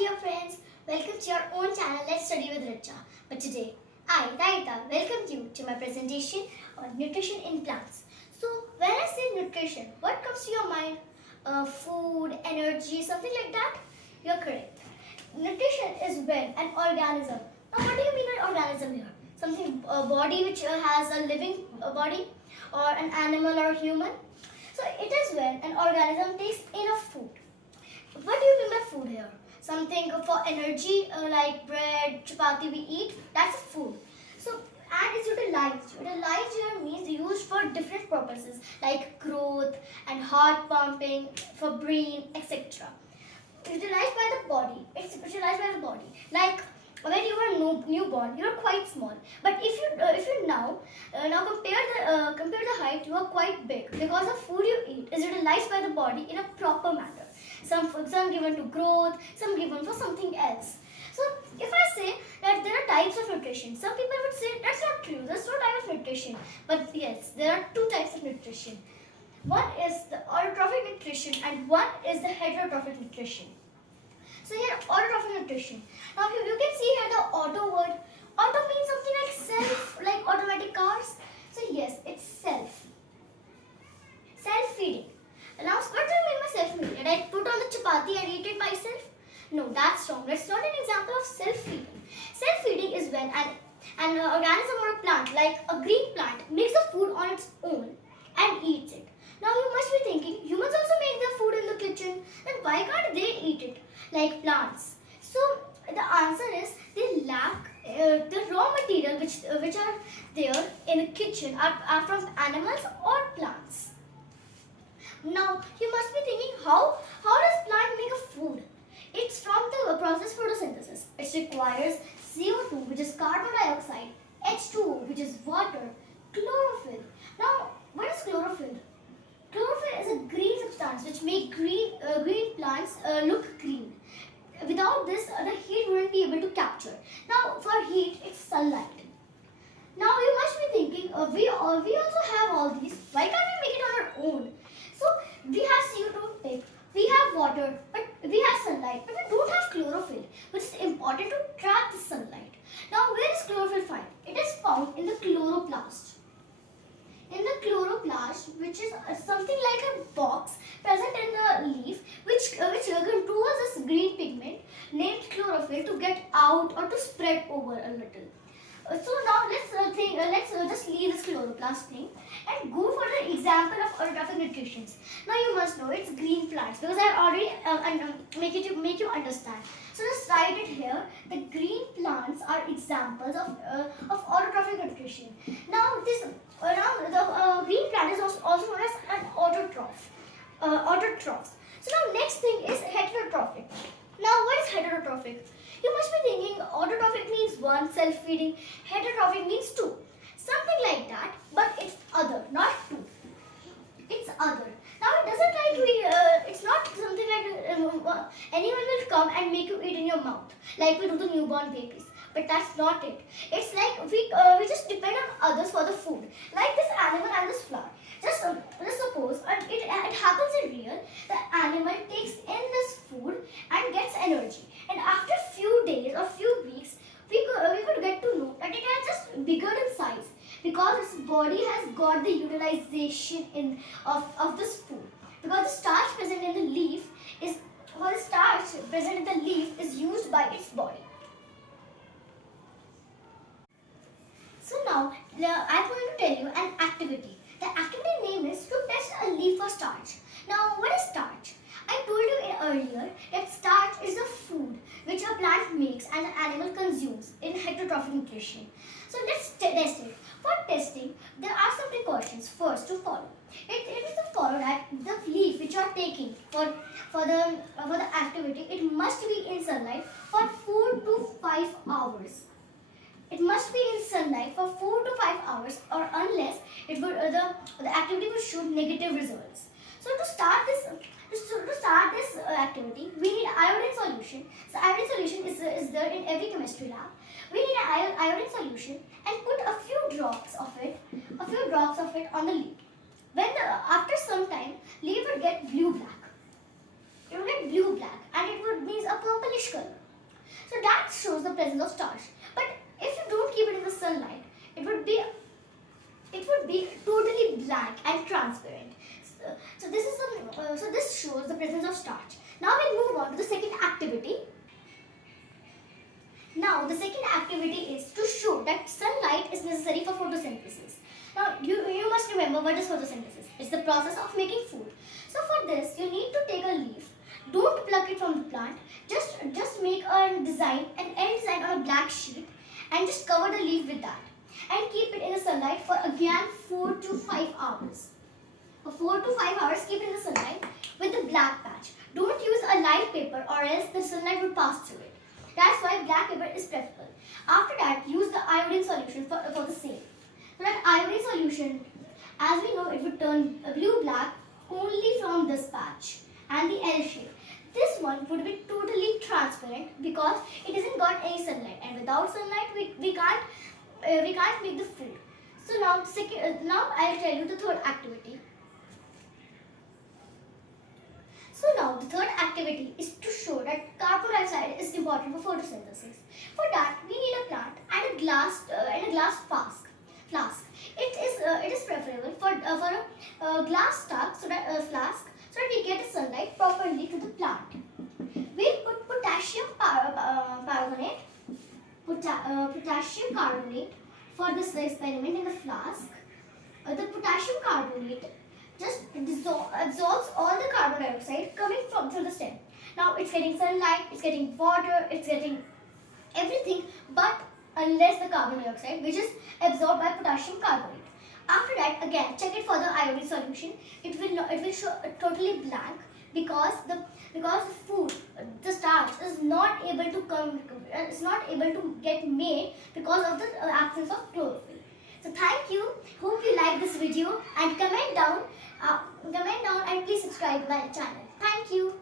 dear friends, welcome to your own channel Let's Study with Richa. But today, I, Raita, welcome you to my presentation on nutrition in plants. So, when I say nutrition, what comes to your mind? Food, energy, something like that? You're correct. Nutrition is when an organism. Now, what do you mean by organism here? Something, a body which has a living body, or an animal or human. So, it is when an organism takes enough food. What do you mean by food here? Something for energy like bread, chapati we eat, that's food. So, and it's utilized. Utilized here means used for different purposes like growth and heart pumping, for brain, etc. Utilized by the body. It's utilized by the body. Like when you were newborn, you are quite small. But if you now compare the height, you are quite big because the food you eat is utilized by the body in a proper manner. Some given to growth, some given for something else. So if I say that there are types of nutrition, some people would say that's not true. There's no type of nutrition. But yes, there are two types of nutrition. One is the autotrophic nutrition and one is the heterotrophic nutrition. So here, autotrophic nutrition. Now you can see here the auto word. Auto means something like self, like automatic cars. So yes, it's self. Self-feeding. Now what do you mean by self-feeding? Did I put on the chapati and eat it myself? No, that's wrong. That's not an example of self-feeding. Self-feeding is when an organism or a plant, like a green plant, makes the food on its own and eats it. Now you must be thinking, humans also make their food in the kitchen. Then why can't they eat it like plants? So the answer is they lack the raw material which are there in the kitchen are from animals or plants. Now you must be thinking, how does plant make a food? It's from the process photosynthesis. It requires CO2, which is carbon dioxide, H2O, which is water, chlorophyll. Now what is chlorophyll? Chlorophyll is a green substance which make green plants look green. Without this, the heat wouldn't be able to capture. Now for heat, it's sunlight. Now you must be thinking, we also have all these. Why can't we make it on our own? So we have CO2 take, we have water, but we have sunlight, but we don't have chlorophyll, which is important to trap the sunlight. Now where is chlorophyll found? It is found in the chloroplast. In the chloroplast, which is something like a box present in the leaf, which controls this green pigment named chlorophyll to get out or to spread over a little. So now let's just leave this chloroplast thing and go for the example of autotrophic nutrition. Now you must know it's green plants because I already make you understand. So just write it here. The green plants are examples of autotrophic nutrition. Now the green plant is also known as an autotroph. Autotrophs. So now next thing is heterotrophic. Now what is heterotrophic? You must be thinking autotrophic means one, self-feeding. Heterotrophic means two. Something like that, but it's other, not two. It's other. Now it doesn't it's not something like anyone will come and make you eat in your mouth like we do the newborn babies. But that's not it. It's like we just depend on others for the food. Like this animal and this flower. Just suppose it happens in real. The animal takes in this food and gets energy. And after few days or few weeks, we could get to know that it has just bigger in size because its body has got the utilization of this food. Because the starch present in the leaf is used by its body. So now I'm going to tell you an activity. The activity name is to test a leaf for starch. Now what is starch? I told you earlier that starch is the food which a plant makes and the animal consumes in heterotrophic nutrition. So let's test it. For testing, there are some precautions first to follow. It is to follow that the leaf which you are taking for the activity, it must be in sunlight for 4 to 5 hours. It must be in sunlight for 4 to 5 hours, or unless it would the activity would show negative results. So to start this activity, we need iodine solution. So iodine solution is there in every chemistry lab. We need an iodine solution and put a few drops of it on the leaf. After some time, leaf would get blue black. It would get blue black, and it would means a purplish color. So that shows the presence of starch. But if you don't keep it in the sunlight, it would be totally blank and transparent. So this shows the presence of starch. Now we'll move on to the second activity. Now the second activity is to show that sunlight is necessary for photosynthesis. Now you must remember what is photosynthesis. It's the process of making food. So for this you need to take a leaf. Don't pluck it from the plant. Just make a design, an end design on a black sheet and just cover the leaf with that. And keep it in the sunlight for again 4 to 5 hours. For 4 to 5 hours keep it in the sunlight with the black patch. Don't use a light paper or else the sunlight will pass through it. That's why black paper is preferable. After that, use the iodine solution for the same. So that iodine solution, as we know, it would turn blue-black only from this patch and the L shape. This one would be totally transparent because it hasn't got any sunlight, and without sunlight, we can't make the food. So now, now I'll tell you the third activity. So now the third activity is to show that carbon dioxide is important for photosynthesis. For that we need a plant and a glass flask. It is preferable for a glass flask so that we get the sunlight properly to the plant. We put potassium carbonate for this experiment in the flask. The potassium carbonate just absorbs all the carbon dioxide coming through the stem. Now it's getting sunlight, it's getting water, it's getting everything, but unless the carbon dioxide, which is absorbed by potassium carbonate. After that, again check it for the iodine solution. It will show totally blank because the food, the starch is not able to get made because of the absence of chlorophyll. So thank you. Hope you like this video and comment down and please subscribe my channel. Thank you.